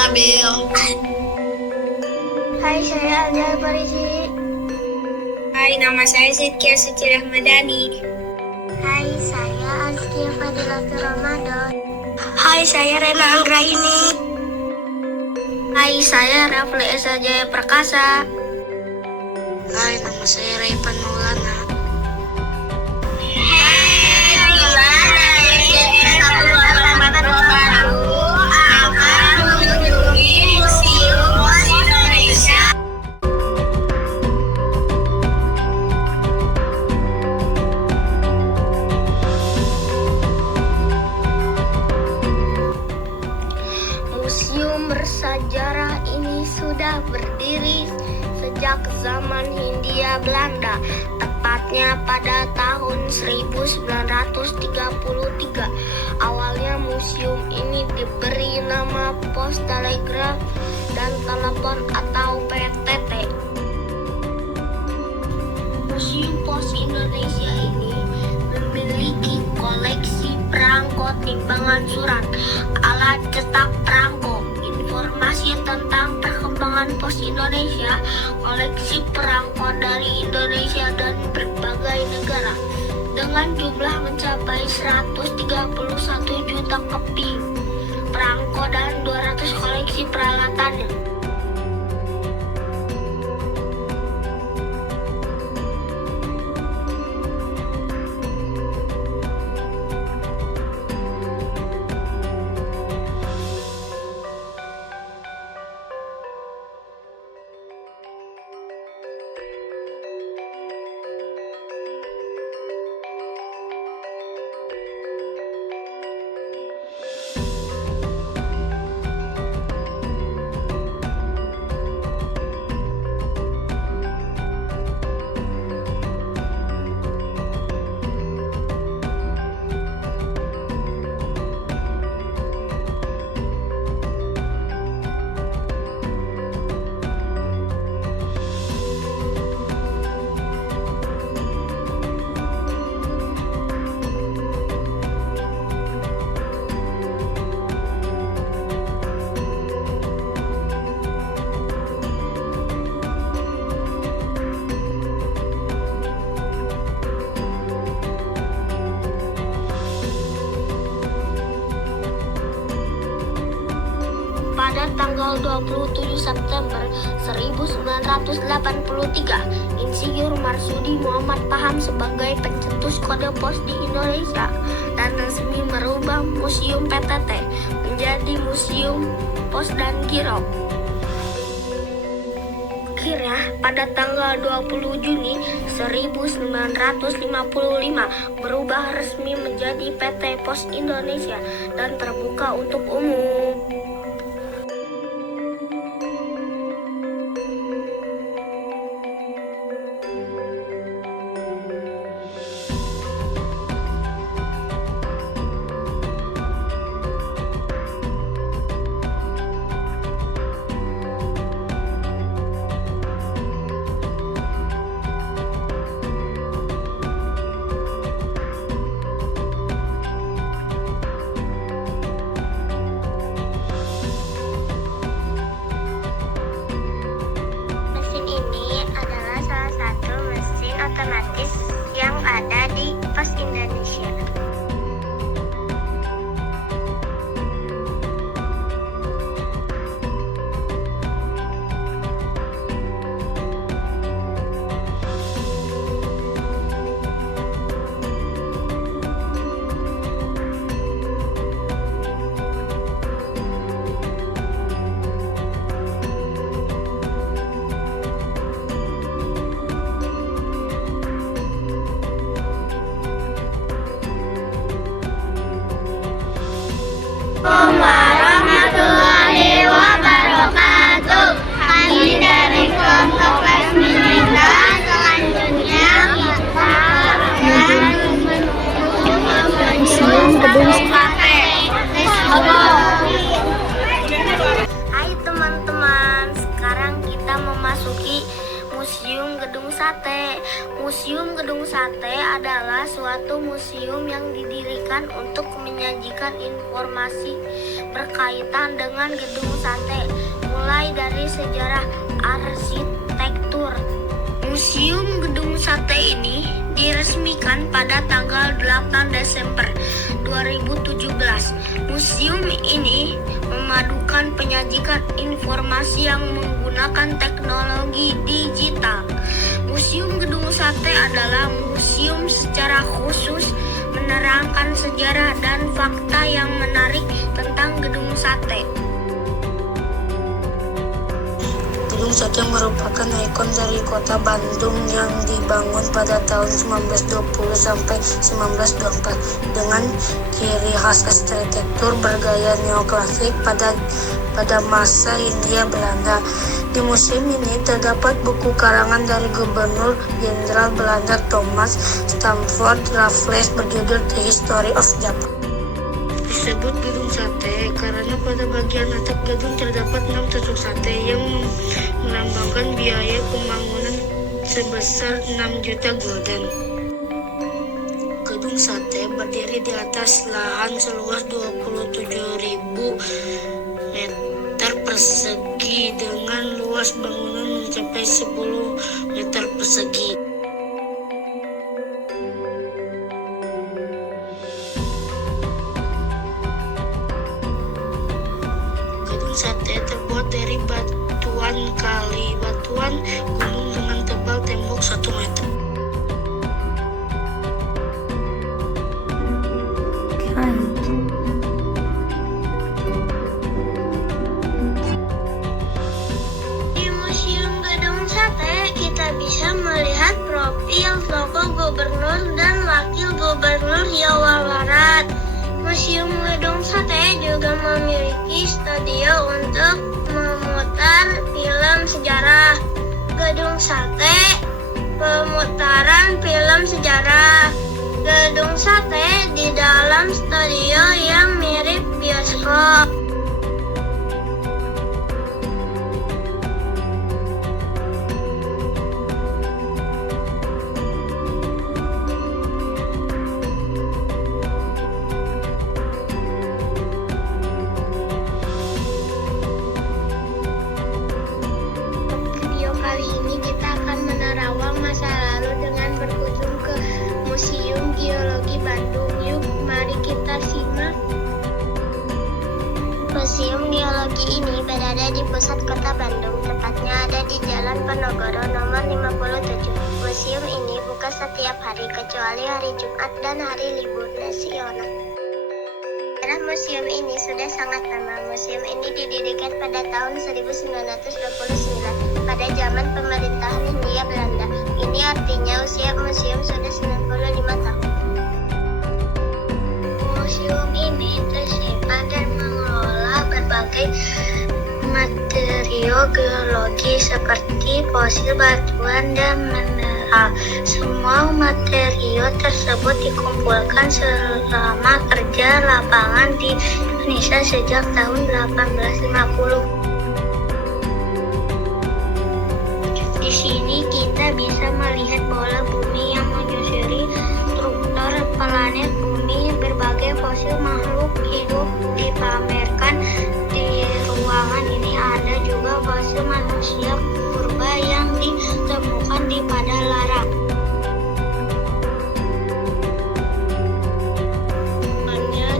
Nabil. Hai, saya Alda Parisi. Hai, nama saya Sidkia Suci Rahmadani. Hai, saya Azkia Fadilatul Ramadan. Hai, saya Rena Anggraini. Hai, saya Rafli Esa Jaya Prakasa. Hai, nama saya Raipan Maulana. Museum bersejarah ini sudah berdiri sejak zaman Hindia Belanda, tepatnya pada tahun 1933. Awalnya museum ini diberi nama Pos Telegraf dan Telepon atau PTT. Museum Pos Indonesia ini memiliki koleksi perangko timbangan surat, alat cetak perangko, informasi tentang perkembangan pos Indonesia, koleksi perangko dari Indonesia dan berbagai negara dengan jumlah mencapai 131 juta keping perangko dan 200 koleksi peralatannya. Pada tanggal 27 September 1983, Insinyur Marsudi Muhammad Paham sebagai pencetus kode pos di Indonesia dan resmi merubah Museum PTT menjadi Museum Pos dan Giro. Akhirnya pada tanggal 20 Juni 1955 berubah resmi menjadi PT Pos Indonesia dan terbuka untuk umum. Mesin ini adalah salah satu mesin otomatis yang ada di Pos Indonesia. Warahmatullahi wabarakatuh. Kami dari kelompok kelas 9 selanjutnya kita akan menuju gedung sate. Hai teman-teman, sekarang kita memasuki Museum Gedung Sate. Museum Gedung Sate adalah suatu museum yang didirikan untuk menyajikan informasi berkaitan dengan gedung sate, mulai dari sejarah arsitektur. Museum Gedung Sate ini diresmikan pada tanggal 8 Desember 2017. Museum ini memadukan penyajikan informasi yang menggunakan teknologi digital. Museum Gedung Sate adalah museum secara khusus menerangkan sejarah dan fakta yang menarik tentang Gedung Sate. Gedung Sate merupakan ikon dari kota Bandung yang dibangun pada tahun 1920 sampai 1924 dengan ciri khas arsitektur bergaya neoklasik pada masa Hindia Belanda. Di museum ini terdapat buku karangan dari Gubernur Jenderal Belanda Thomas Stamford Raffles berjudul The History of Japan. Disebut gedung sate karena pada bagian atap gedung terdapat 6 tusuk sate yang melambangkan biaya pembangunan sebesar 6 juta gulden. Gedung sate berdiri di atas lahan seluas 27.000 meter persegi dengan luas bangunan mencapai 10 meter persegi. Sate terbuat dari batuan gunung dengan tebal tembok 1 meter. Di Museum Gedung Sate kita bisa melihat profil logo gubernur dan wakil gubernur Jawa Barat. Museum Gedung Sate juga memiliki studio untuk memutar film sejarah. Gedung Sate, pemutaran film sejarah. Gedung Sate di dalam studio yang mirip bioskop. Kali ini kita akan menerawang masa lalu dengan berkunjung ke Museum Geologi Bandung. Yuk, mari kita simak. Museum Geologi ini berada di pusat kota Bandung, tepatnya ada di Jalan Penogoro nomor 57. Museum ini buka setiap hari kecuali hari Jumat dan hari libur nasional. Sejarah museum ini sudah sangat lama. Museum ini didirikan pada tahun 1929 pada zaman pemerintahan Hindia Belanda. Ini artinya usia museum sudah 95 tahun. Museum ini tersimpan dan mengelola berbagai material geologi seperti fosil, batuan, dan mineral. Semua material tersebut dikumpulkan selama kerja lapangan di Indonesia sejak tahun 1850. Di sini kita bisa melihat bola bumi yang menyusuri struktur planet bumi. Berbagai fosil makhluk hidup dipamerkan di ruangan ini. Ada juga fosil manusia purba yang ditemukan di padang larang.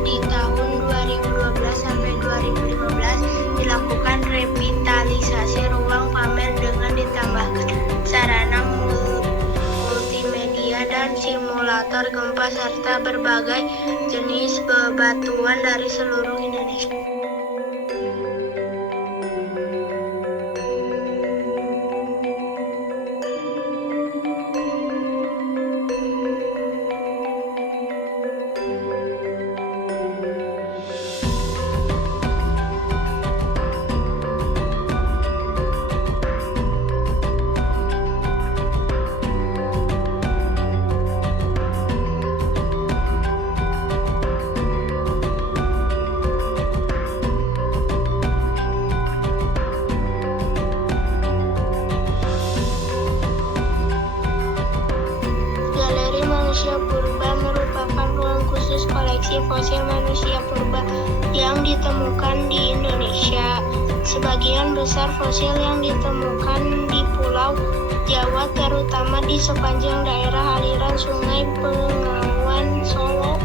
Di tahun 2012 sampai 2015 dilakukan revitalisasi ruang pamer dengan ditambahkan sarana multimedia dan simulator gempa serta berbagai jenis bebatuan dari seluruh Indonesia. fosil manusia purba yang ditemukan di Indonesia. Sebagian besar fosil yang ditemukan di Pulau Jawa, terutama di sepanjang daerah aliran Sungai Bengawan Solo,